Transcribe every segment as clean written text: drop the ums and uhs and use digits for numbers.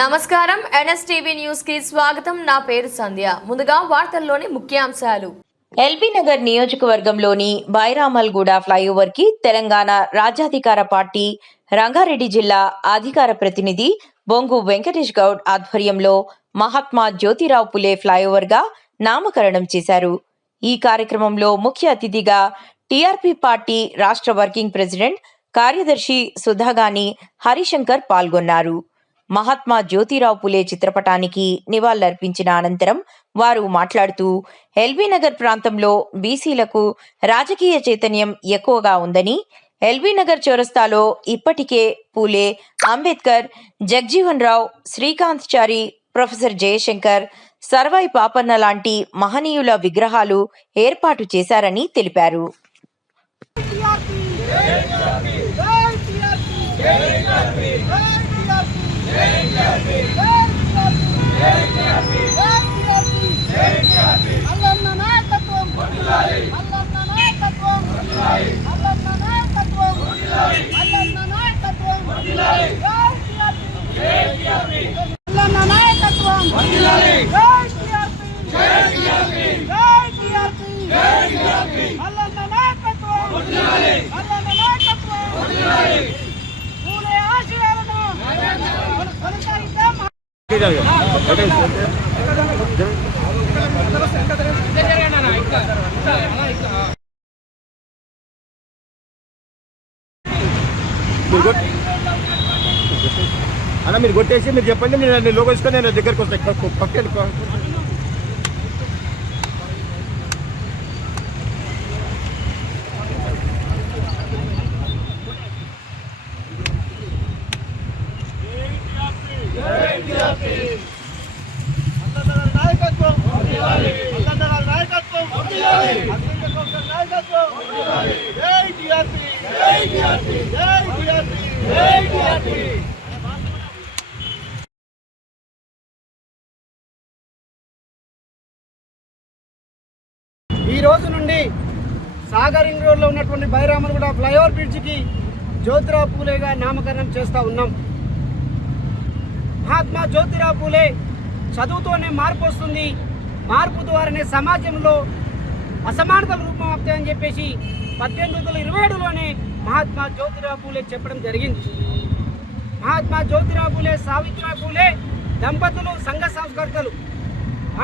నమస్కారం NSTV news కి స్వాగతం. నా పేరు సంధ్య. ముందుగా వార్తల్లోని ముఖ్యాంశాలు. ఎల్బీ నగర్ నియోజకవర్గంలోని బైరామల్గూడ ఫ్లైఓవర్ కి తెలంగాణ రాజ్యాధికార పార్టీ రంగారెడ్డి జిల్లా అధికార ప్రతినిధి బొంగు వెంకటేష్ గౌడ్ ఆధ్వర్యంలో మహాత్మా జ్యోతిరావు పులే ఫ్లైఓవర్ గా నామకరణం చేశారు. ఈ కార్యక్రమంలో ముఖ్య అతిథిగా టీఆర్పీ పార్టీ రాష్ట్ర వర్కింగ్ ప్రెసిడెంట్ కార్యదర్శి సుధాగాని హరిశంకర్ పాల్గొన్నారు. మహాత్మా జ్యోతిరావు పులే చిత్రపటానికి నివాళులర్పించిన అనంతరం వారు మాట్లాడుతూ ఎల్బీ నగర్ ప్రాంతంలో బీసీలకు రాజకీయ చైతన్యం ఎక్కువగా ఉందని, ఎల్బీ నగర్ చౌరస్తాలో ఇప్పటికే పూలే, అంబేద్కర్, జగ్జీవన్ రావు, శ్రీకాంత్ చారి, ప్రొఫెసర్ జయశంకర్, సర్వాయి పాపన్న లాంటి మహనీయుల విగ్రహాలు ఏర్పాటు చేశారని తెలిపారు. అన్న మీరు కొట్టేసి మీరు చెప్పండి, నేను లోగో ఇసుకొని నేను దగ్గరకు వస్తాను. పక్కన ఈ రోజు నుండి సాగర్ రింగ్ రోడ్లో ఉన్నటువంటి బైరామల్గూడ ఫ్లైఓవర్ బ్రిడ్జికి జ్యోతిరావు పూలేగా నామకరణం చేస్తూ ఉన్నాం. మహాత్మా జ్యోతిరావు పూలే చదువుతోనే మార్పు వస్తుంది, మార్పు ద్వారానే సమాజంలో అసమానతలు రూపమవుతాయని చెప్పేసి 1827లోనే మహాత్మా జ్యోతిరావు పూలే చెప్పడం జరిగింది. మహాత్మా జ్యోతిరావు పూలే, సావిత్రిబాయి పూలే దంపతులు సంఘ సంస్కర్తలు.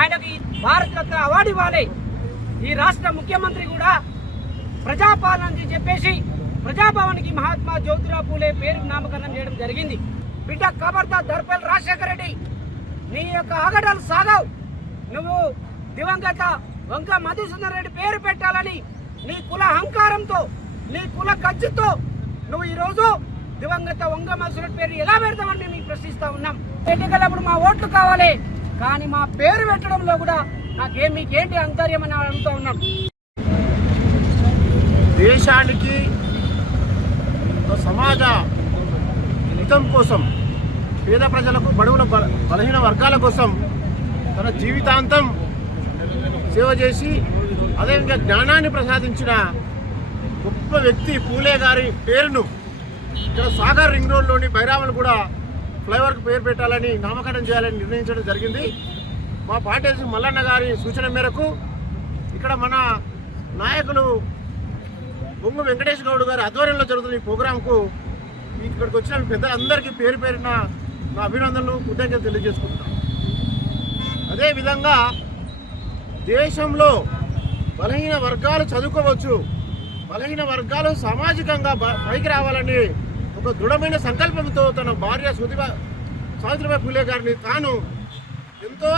ఆయనకి భారతరత్న అవార్డు ఇవ్వాలి. ఈ రాష్ట్ర ముఖ్యమంత్రి కూడా ప్రజాపాలన అని చెప్పేసి ప్రజాభవన్కి మహాత్మా జ్యోతిరావు పూలే పేరు నామకరణం చేయడం జరిగింది. బిడ్డ కబర్దా దర్పల్ రాజశేఖర రెడ్డి, నీ యొక్క ఆగడాలు సాగవు. నువ్వు దివంగత వంక మధుసూదన్ రెడ్డి పేరు పెట్టాలని నీ కుల అహంకారంతో, నీ కుల గజ్జుతో నువ్వు ఈరోజు దివంగత వంగ మధుసూదన్ పేరు ఎలా పెడతామని మేము ప్రశ్నిస్తూ ఉన్నాం. ఎన్నికలప్పుడు మా ఓట్లు కావాలి, కానీ మా పేరు పెట్టడంలో కూడా మీకేంటి అంతర్యం అని అడుగుతూ ఉన్నాం. దేశానికి సమాజ హితం కోసం, పేద ప్రజలకు, బడుగుల బలహీన వర్గాల కోసం తన జీవితాంతం సేవ చేసి అదేవిధంగా జ్ఞానాన్ని ప్రసాదించిన గొప్ప వ్యక్తి పూలే గారి పేరును ఇక్కడ సాగర్ రింగ్ రోడ్లోని బైరామల్గూడ ఫ్లైఓవర్కు పేరు పెట్టాలని నామకరణం చేయాలని నిర్ణయించడం జరిగింది. మా పార్టీ మల్లన్న గారి సూచన మేరకు ఇక్కడ మన నాయకులు బొంగు వెంకటేష్ గౌడ్ గారి ఆధ్వర్యంలో జరుగుతున్న ఈ ప్రోగ్రాంకు ఇక్కడికి వచ్చిన పెద్దలందరికీ పేరు పేరున నా అభినందనలు, కృతజ్ఞతలు తెలియజేసుకుంటున్నాను. అదేవిధంగా దేశంలో బలహీన వర్గాలు చదువుకోవచ్చు, బలహీన వర్గాలు సామాజికంగా పైకి రావాలని ఒక దృఢమైన సంకల్పంతో తన భార్య సావిత్రిబాయి పూలే గారిని తాను ఎంతో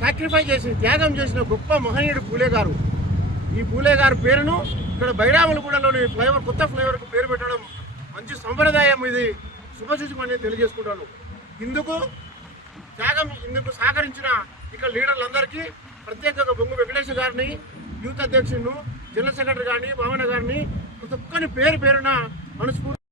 సాక్రిఫై చేసి త్యాగం చేసిన గొప్ప మహనీయుడు పూలే గారు. ఈ పూలే గారి పేరును ఇక్కడ బైరామల్గూడలోని ఫ్లైఓవర్, కొత్త ఫ్లైఓవర్కు పేరు పెట్టడం మంచి సంప్రదాయం. ఇది శుభసూచకమని తెలియజేసుకుంటాను. ఇందుకు సహకరించిన ఇక్కడ లీడర్లందరికీ ప్రత్యేకంగా బొంగు వెంకటేష్ గారిని, యూత్ అధ్యక్షులను, జనరల్ సెక్రటరీ గారిని, భావన గారిని, ప్రతి ఒక్కరిని పేరు పేరున మనస్ఫూర్తి